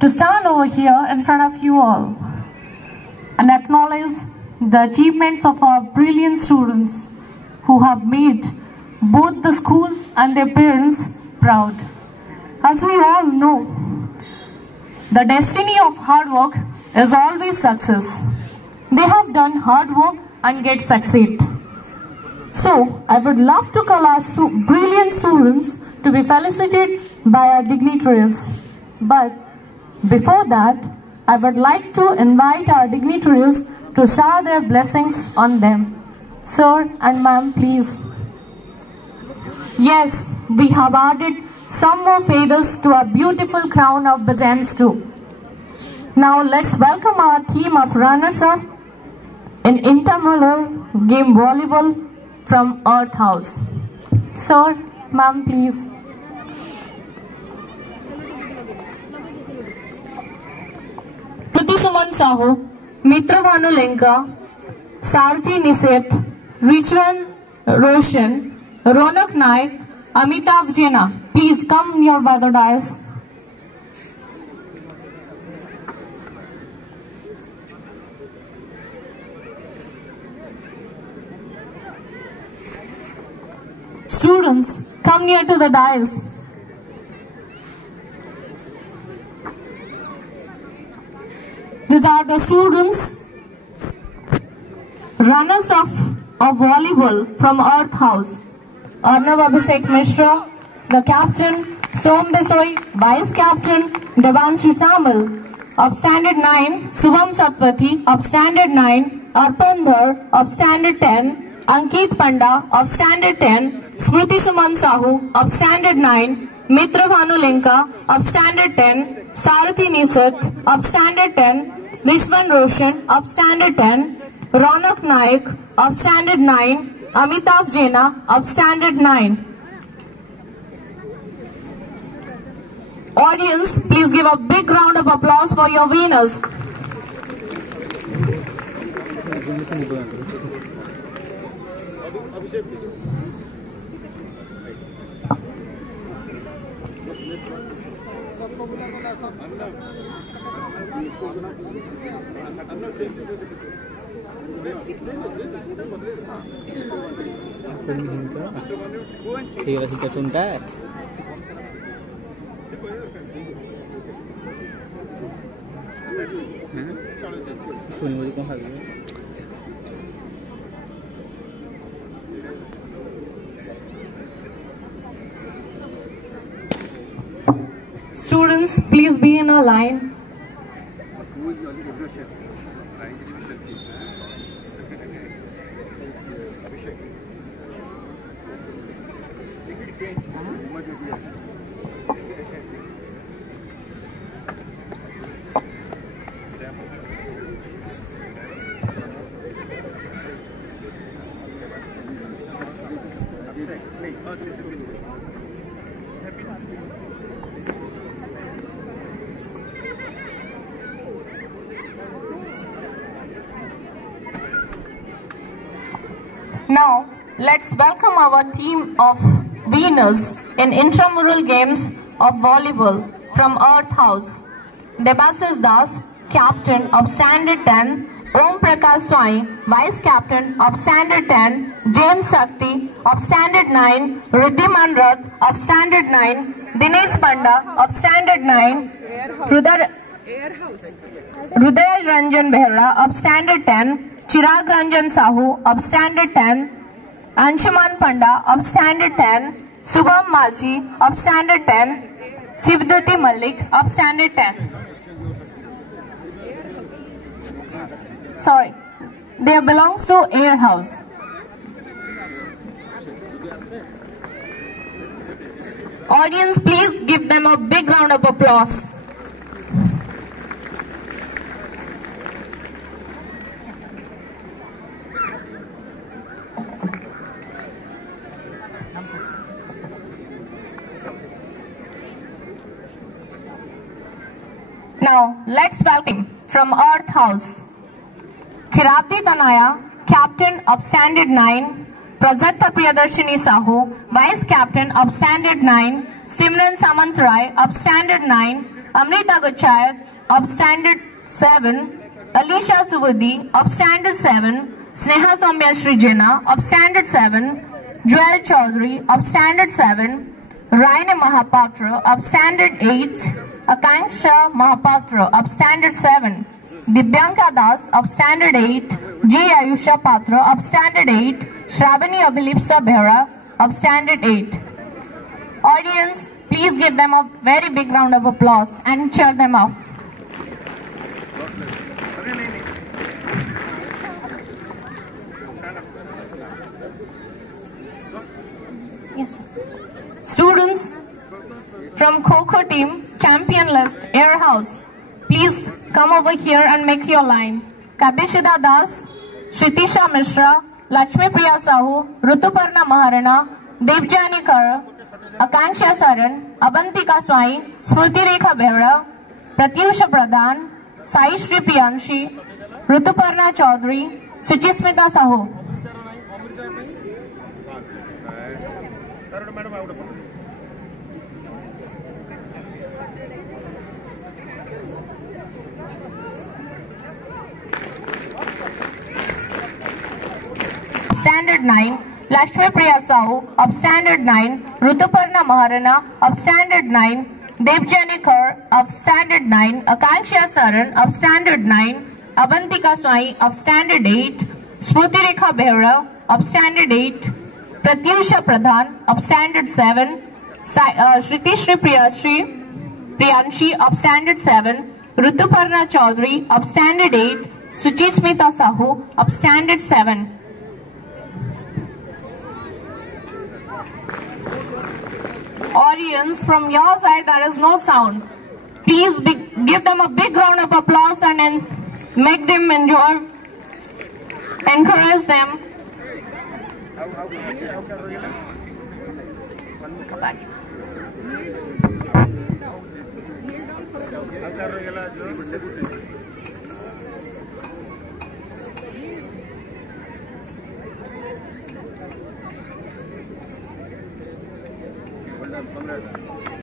to stand over here in front of you all and acknowledge the achievements of our brilliant students who have made both the school and their parents proud. As we all know, the destiny of hard work is always success. They have done hard work and get succeed. So, I would love to call our brilliant students to be felicitated by our dignitaries. But before that, I would like to invite our dignitaries to shower their blessings on them. Sir and ma'am, please. Yes, we have added some more feathers to our beautiful crown of bajans too. Now let's welcome our team of runners-up in intramural game volleyball from Earth House. Sir, ma'am, please. Shruti Suman Sahu, Mitra Vanulenka, Sarthi Niset, Richwan Roshan, Ronak Naik, Amitav Jena. Please come near by the dais. Students, come near to the dais. These are the students, runners-up of volleyball from Earth House. Arnav Abhishek Mishra, the captain, Som Desoi, vice captain, Devanshu Samal, of standard 9, Subham Satpathy, of standard 9, Arpandhar, of standard 10, Ankit Panda, of standard 10, Smriti Suman Sahu, of standard 9, Mitra Vanulenka, of standard 10, Sarathi Nisat, of standard 10, Richwan Roshan, of standard 10, Ronak Naik, of standard 9, Amitav Jena, of standard 9. Audience, please give a big round of applause for your winners. Students, please be in a line. Now, let's welcome our team of winners in intramural games of volleyball from Earth House. Debasis Das, captain of standard 10, Om Prakash Swai, vice captain of standard 10, James Sakti of standard 9, Riddhiman Rath of standard 9, Dinesh Panda of standard 9, Rudaya Ranjan Behra of standard 10, Chirag Ranjan Sahu of standard 10, Anshuman Panda of standard 10, Subham Machi of standard 10, Sivdati Malik of standard 10. Sorry, they belongs to Air House. Audience, please give them a big round of applause. Now, let's welcome from Earth House, Kirati Tanaya, captain of standard 9, Prajatta Priyadarshini Sahu, vice captain of standard 9, Simran Samantrai of standard 9, Amrita Gachayat of Standard 7, Alicia Suvudi of Standard 7, Sneha Soumya Srijena of Standard 7, Joel Chaudhary of Standard 7, Raina Mahapatra of Standard 8, Akanksha Mahapatra of Standard 7, Dibyanka Das of Standard 8, G. Ayusha Patra of Standard 8, Shravani Abhilipsa Behra of Standard 8. Audience, please give them a very big round of applause and cheer them up. Yes, sir. Students from Kho team, champion list, Air House, please come over here and make your line. Kabishida Das, Shritisha Mishra, Lakshmi Priya Sahu, Rutuparna Maharana, Devjani Kar, Akanksha Saran, Abantika Swai, Smriti Rekha Behra, Pratyusha Pradhan, Sai Shri Priyanshi, Rutuparna Chaudhary, Suchismita Sahu. Standard 9, Lakshmi Priya Sahu of Standard 9, Rutuparna Maharana of Standard 9, Devjani Kaur of Standard 9, Akanksha Saran of Standard 9, Abantika Swai of Standard 8, Smriti Rekha Behra of Standard 8, Pratyusha Pradhan of Standard 7, Shriti Shri Priyanshi of Standard 7, Rutuparna Chaudhary of Standard 8, Suchismita Sahu of Standard 7. Audience, from your side there is no sound. Please give them a big round of applause and make them enjoy, encourage them.